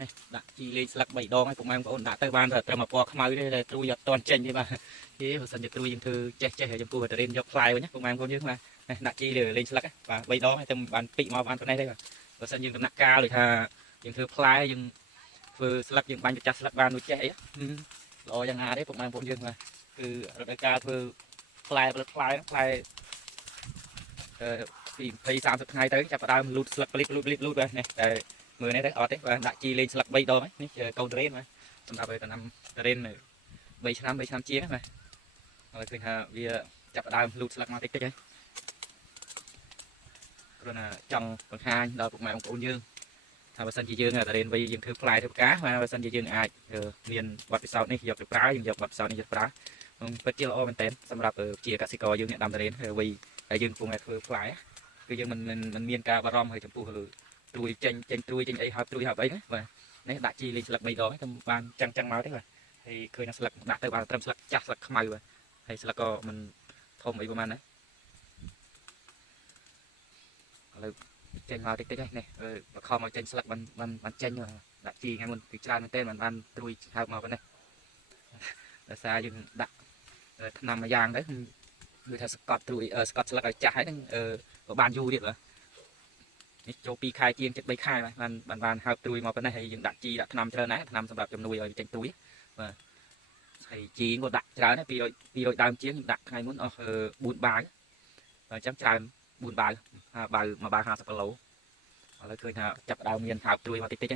នេះដាក់ជីលេងស្លឹក3 ដងឲ្យពុកម៉ែបងប្អូនដាក់ទៅបានតែត្រឹមពណ៌ខ្មៅទេតែទ្រូយអត់ទាន់ចេញទេបាទទេបើសិនជាទ្រូយយើងធ្វើចេះហើយចំពោះតែរៀនយកផ្លែវិញណាពុកម៉ែបងប្អូនយើងបាទដាក់ជីលេងស្លឹកបាទ3 ដងឲ្យតែបានពីកមកបានប៉ុណ្ណេះទេបាទបើសិនយើងដំណាក់កាលដូចថាយើងធ្វើផ្លែយើងធ្វើស្លឹកយើងបាញ់ទៅចាស់ស្លឹកបានដូចចេះអីល្អយ៉ាងណាទេពុកម៉ែបងប្អូនយើងបាទគឺរដូវកាលធ្វើផ្លែផលិតផ្លែពី20-30 ថ្ងៃទៅចាប់ផ្ដើមលូតស្លឹកផ្លិចលូតបាទនេះតែមើលនេះទៅអត់ទេបាទដាក់ជីលេងស្លឹក3 ដងនេះកូនតរេនបាទសម្រាប់ឲ្យដំណាំតរេន3 ឆ្នាំជាងបាទហើយឃើញថាវាចាប់ផ្ដើមលូតស្លឹកមកតិចហើយគ្រាន់តែចង់បង្ហាញដល់ពុកម៉ែបងប្អូនយើងថាបើសិនជាយើងតរេនវិញយើងធ្វើផ្លែធ្វើផ្កាបាទបើសិនជាយើងអាចមានបទពិសោធន៍នេះយកទៅប្រើយើងយកបទពិសោធន៍នេះយកប្រើពិតជាល្អមែនទែនសម្រាប់ជាកសិករយើងអ្នកដាំតរេនវិញហើយយើងកំពុងតែធ្វើផ្លែគឺយើងមិនមានការបារម្ភហើយចំពោះត្រួយចេញត្រួយចេញអីហើយត្រួយហើយអីណាបាទនេះដាក់ជីលេងស្លឹក3 ដងទៅបានចឹងមកទេបាទហើយឃើញថាស្លឹកដាក់ទៅបានត្រឹមស្លឹកចាស់ស្លឹកខ្មៅបាទហើយស្លឹកក៏មិនធំអីប្រហែលណាឥឡូវចេញមកតិចហើយនេះបខំមកចេញស្លឹកបានចេញដាក់ជីថ្ងៃមុនគឺច្រើនមែនទែនបានត្រួយហើបមកប៉ុណ្ណេះដោយសារយើងដាក់ថ្នាំមួយយ៉ាងទៅគឺថាស្កត់ត្រួយស្កត់ស្លឹកឲ្យចាស់ហើយនឹងក៏បានយូរទៀតបាទនេះចូល2 ខែជាងជិត3 ខែបានហើបត្រួយមកប៉ុណ្ណេះហើយយើងដាក់ជីដាក់ថ្នាំច្រើនណាស់ថ្នាំសម្រាប់ជំនួយឲ្យចេញត្រួយបាទហើយជីក៏ដាក់ច្រើនដែរ200ដើមជាងដាក់ថ្ងៃមុនអស់4 បាវអញ្ចឹងច្រើន4 បាវ1 បាវ50 គីឡូឥឡូវឃើញថាចាប់ដើមមានហើបត្រួយមកតិច